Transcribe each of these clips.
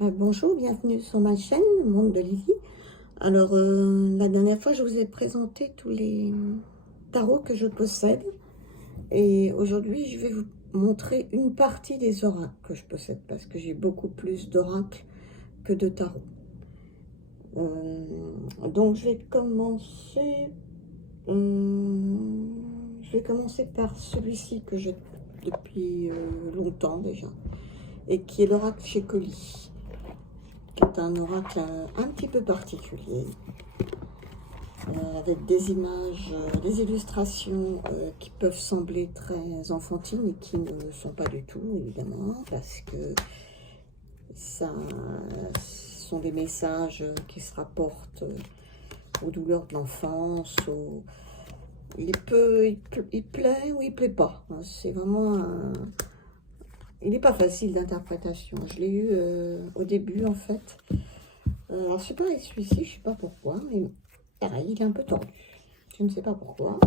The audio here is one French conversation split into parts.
Bonjour, bienvenue sur ma chaîne, le monde de Lily. Alors, la dernière fois, je vous ai présenté tous les tarots que je possède. Et aujourd'hui, je vais vous montrer une partie des oracles que je possède, parce que j'ai beaucoup plus d'oracles que de tarots. Donc, je vais commencer par celui-ci que j'ai depuis longtemps déjà, et qui est l'oracle chez Colli, qui est un oracle un petit peu particulier, avec des images, des illustrations qui peuvent sembler très enfantines et qui ne le sont pas du tout, évidemment, parce que ça sont des messages qui se rapportent aux douleurs de l'enfance, il plaît ou il plaît pas. C'est vraiment il n'est pas facile d'interprétation. Je l'ai eu au début, en fait. Alors, c'est pareil, celui-ci, je sais pas pourquoi, mais pareil, il est un peu tordu. Je ne sais pas pourquoi.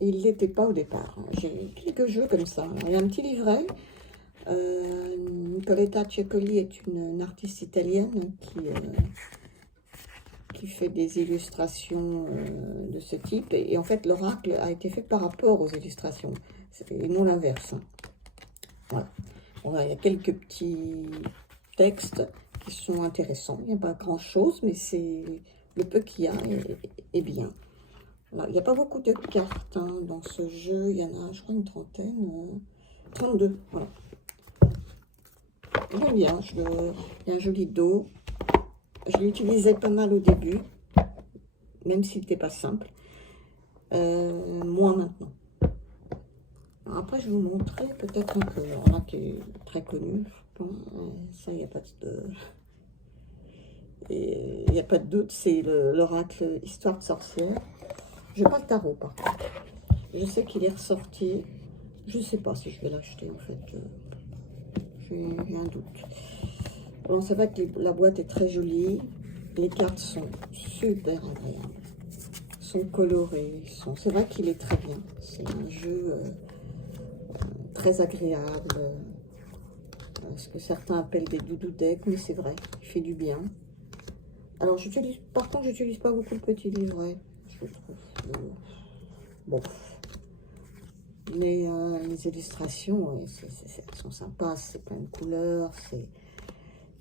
Il ne l'était pas au départ. J'ai quelques jeux comme ça. Alors, il y a un petit livret. Nicoletta Cecoli est une artiste italienne qui fait des illustrations de ce type. Et en fait, l'oracle a été fait par rapport aux illustrations, et non l'inverse. Voilà. Bon, il y a quelques petits textes qui sont intéressants. Il n'y a pas grand-chose, mais c'est le peu qu'il y a est bien. Alors, il n'y a pas beaucoup de cartes dans ce jeu. Il y en a, je crois, une trentaine. 32, voilà. J'aime bien. Il y a un joli dos. Je l'utilisais pas mal au début, même s'il n'était pas simple. Moins maintenant. Alors après, je vais vous montrer peut-être un peu. Alors là, qui est très connu. Ça, il n'y a pas de... Et il n'y a pas de doute, c'est l'oracle Histoire de sorcière. Je n'ai pas le tarot, par contre. Je sais qu'il est ressorti. Je ne sais pas si je vais l'acheter, en fait. J'ai un doute. Bon, c'est vrai que la boîte est très jolie. Les cartes sont super agréables. Sont colorées. C'est vrai qu'il est très bien. C'est un jeu très agréable. Ce que certains appellent des doudou decks, mais c'est vrai, il fait du bien. Alors, par contre, j'utilise pas beaucoup le petit livret. Je trouve bon. Mais les illustrations, elles sont sympas, c'est plein de couleurs,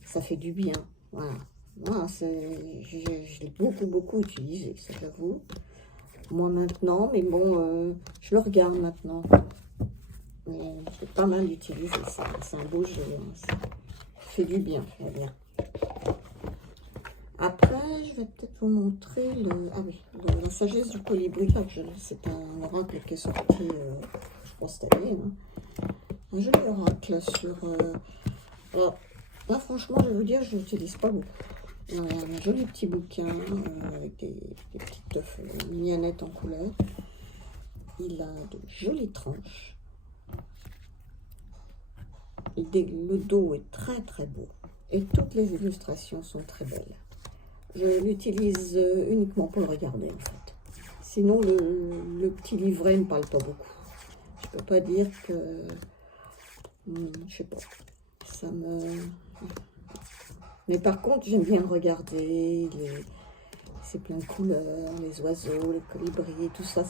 ça fait du bien. Voilà. Voilà, je l'ai beaucoup utilisé, ça j'avoue. Moi maintenant, mais bon, je le regarde maintenant. J'ai pas mal utilisé ça. C'est un beau jeu, hein. Ça fait du bien, on va dire. Après, je vais peut-être vous montrer la sagesse du colibri. C'est un oracle qui est sorti, je crois, cette année. Hein. Un joli oracle sur... alors, là, franchement, je vais vous dire, je l'utilise pas beaucoup. Il y a un joli petit bouquin avec des petites mignonnettes en couleur. Il a de jolies tranches. Le dos est très beau. Et toutes les illustrations sont très belles. Je l'utilise uniquement pour le regarder, en fait. Sinon, le petit livret ne parle pas beaucoup. Je peux pas dire que... je sais pas. Ça me... Mais par contre, j'aime bien le regarder. C'est plein de couleurs, les oiseaux, les colibris, tout ça.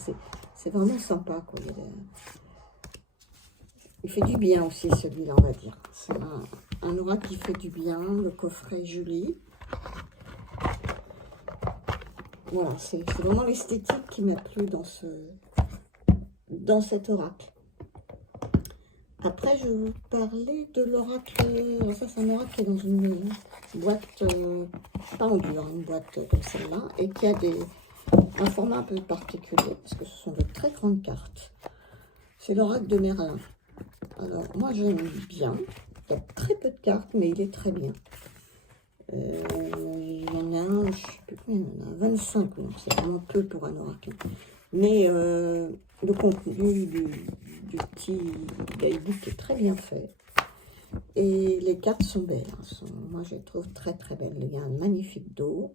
C'est vraiment sympa, quoi. Il fait du bien aussi, celui-là, on va dire. C'est un oracle qui fait du bien. Le coffret est joli. Voilà, c'est vraiment l'esthétique qui m'a plu dans cet oracle. Après, je vais vous parler de l'oracle. Alors ça, c'est un oracle qui est dans une boîte, pas en dur, une boîte comme celle-là, et qui a un format un peu particulier, parce que ce sont de très grandes cartes. C'est l'oracle de Merlin. Alors, moi, j'aime bien. Il y a très peu de cartes, mais il est très bien. Il y en a, je sais plus combien, il y en a 25, c'est vraiment peu pour un oracle. Mais le contenu du petit guidebook est très bien fait. Et les cartes sont belles. Moi, je les trouve très belles. Il y a un magnifique dos.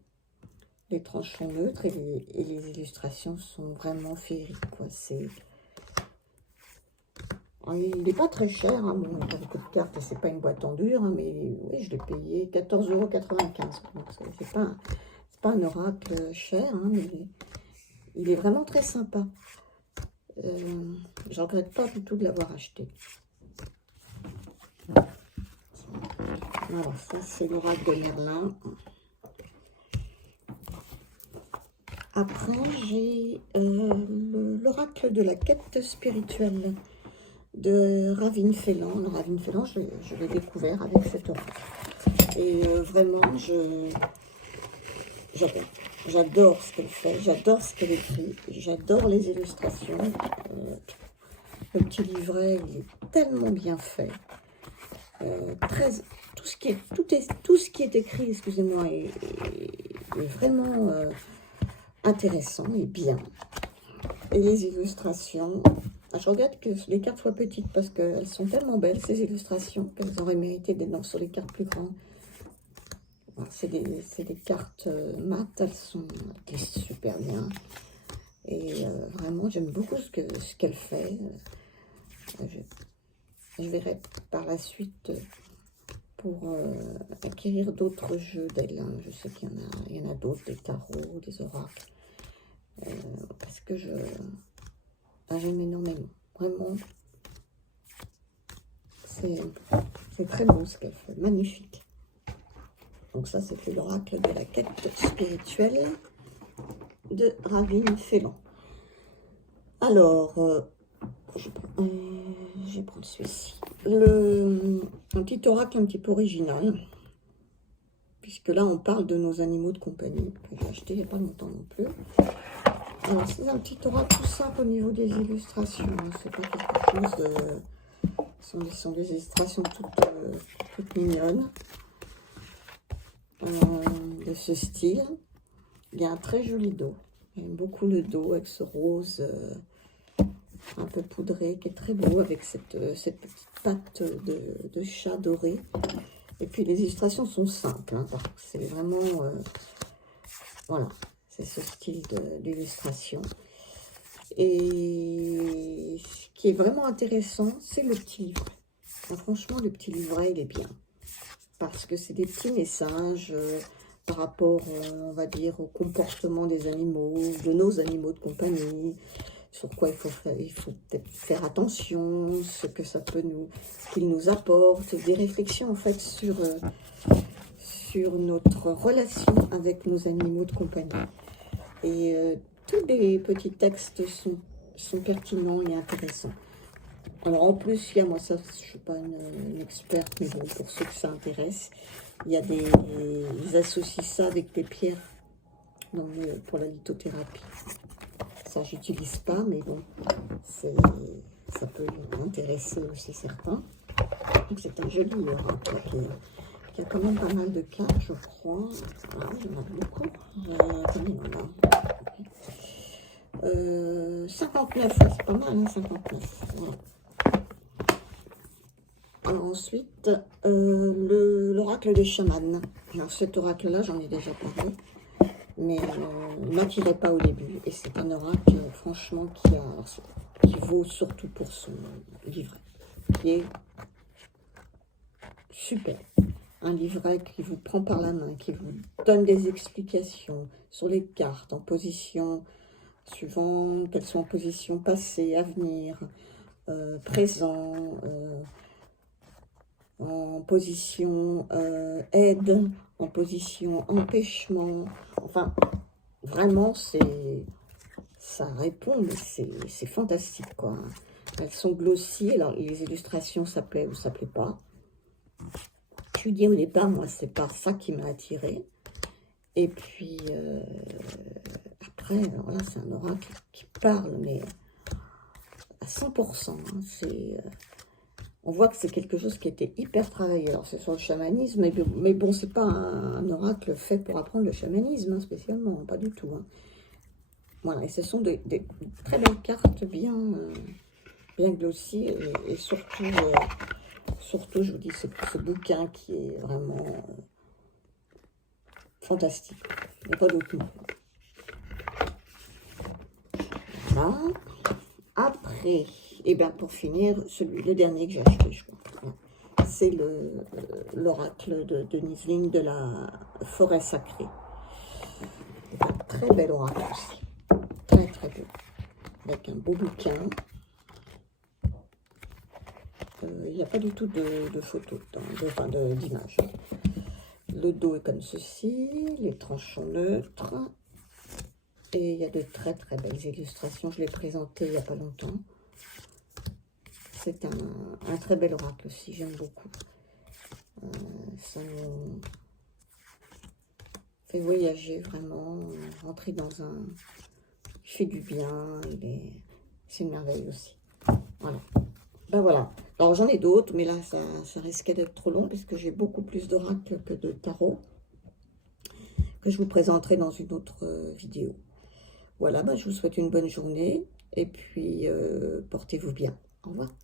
Les tranches sont neutres et les illustrations sont vraiment féeriques, quoi. Il n'est pas très cher, hein. Bon, il n'y a pas beaucoup de cartes et c'est pas une boîte en dur, hein, mais oui, je l'ai payé 14,95 €. Donc c'est pas un oracle cher, hein, mais il est vraiment très sympa. Je regrette pas du tout de l'avoir acheté. Voilà, ça c'est l'oracle de Merlin. Après, j'ai l'oracle de la quête spirituelle de Ravine Phélan. Le Ravine Phélan, je l'ai découvert avec cet oracle. Et vraiment, j'adore ce qu'elle fait, j'adore ce qu'elle écrit, j'adore les illustrations. Le petit livret, il est tellement bien fait. Tout ce qui est écrit, excusez-moi, est vraiment intéressant et bien. Et les illustrations, je regrette que les cartes soient petites parce qu'elles sont tellement belles, ces illustrations, qu'elles auraient mérité d'être sur les cartes plus grandes. C'est des cartes mat, elles sont super bien. Et vraiment, j'aime beaucoup ce qu'elle fait. Je verrai par la suite pour acquérir d'autres jeux d'elle. Hein. Je sais qu'il y en a d'autres, des tarots, des oracles. Parce que j'aime énormément. Vraiment, c'est très beau ce qu'elle fait. Magnifique. Donc ça, c'était l'oracle de la quête spirituelle de Ravine Phélan. Alors, je vais prendre celui-ci. Un petit oracle un petit peu original. Puisque là, on parle de nos animaux de compagnie, que j'ai acheté il n'y a pas longtemps non plus. Alors, c'est un petit oracle tout simple au niveau des illustrations. C'est pas quelque chose de... Ce sont des illustrations toutes mignonnes. De ce style. Il y a un très joli dos. J'aime beaucoup le dos avec ce rose un peu poudré qui est très beau avec cette petite patte de chat doré. Et puis les illustrations sont simples. Hein, c'est vraiment... voilà, c'est ce style d'illustration. Et ce qui est vraiment intéressant, c'est le petit livret. Alors, franchement, le petit livret, il est bien. Parce que c'est des petits messages par rapport, on va dire, au comportement des animaux, de nos animaux de compagnie, sur quoi il faut peut-être faire attention, ce qu'il nous apporte, des réflexions en fait sur notre relation avec nos animaux de compagnie. Et tous les petits textes sont pertinents et intéressants. Alors en plus, moi ça, je ne suis pas une experte, mais bon, pour ceux que ça intéresse, ils associent ça avec des pierres pour la lithothérapie. Ça, j'utilise pas, mais bon, ça peut intéresser aussi certains. Donc c'est un joli oracle qui a quand même pas mal de cartes, je crois. Ah, il y en a beaucoup. Combien il y en a 59, c'est pas mal, hein, 59. Voilà. Alors ensuite, l'oracle des chamans. Alors cet oracle-là, j'en ai déjà parlé, mais ne m'attirait pas au début. Et c'est un oracle, franchement, qui vaut surtout pour son livret, qui est super. Un livret qui vous prend par la main, qui vous donne des explications sur les cartes, en position, suivant qu'elles sont en position passée, avenir, présent, en position aide, en position empêchement. Enfin, vraiment, ça répond, mais c'est fantastique, quoi. Elles sont glossy. Alors, les illustrations, ça plaît ou ça plaît pas. Je vous dis au départ, moi, c'est pas ça qui m'a attiré. Et puis, après, alors là, c'est un oracle qui parle, mais à 100%. Hein, on voit que c'est quelque chose qui était hyper travaillé. Alors, c'est sur le chamanisme, mais bon, c'est pas un oracle fait pour apprendre le chamanisme, hein, spécialement, pas du tout. Hein. Voilà, et ce sont des très belles cartes, bien glossy, et surtout, je vous dis, ce bouquin qui est vraiment fantastique. Il n'y a pas d'autre mot. Voilà. Après, Et bien pour finir, le dernier que j'ai acheté, je crois. Voilà. C'est l'oracle de Niseling de la forêt sacrée. Un très bel oracle aussi. Très très beau. Avec un beau bouquin. Il n'y a pas du tout de photos, enfin d'images. Le dos est comme ceci, les tranches sont neutres. Et il y a de très très belles illustrations. Je l'ai présenté il n'y a pas longtemps. C'est un très bel oracle aussi, j'aime beaucoup. Ça nous fait voyager vraiment, rentrer dans un... Il fait du bien, c'est une merveille aussi. Voilà. Ben voilà. Alors j'en ai d'autres, mais là ça risquait d'être trop long puisque j'ai beaucoup plus d'oracles que de tarot que je vous présenterai dans une autre vidéo. Voilà, ben, je vous souhaite une bonne journée et puis portez-vous bien. Au revoir.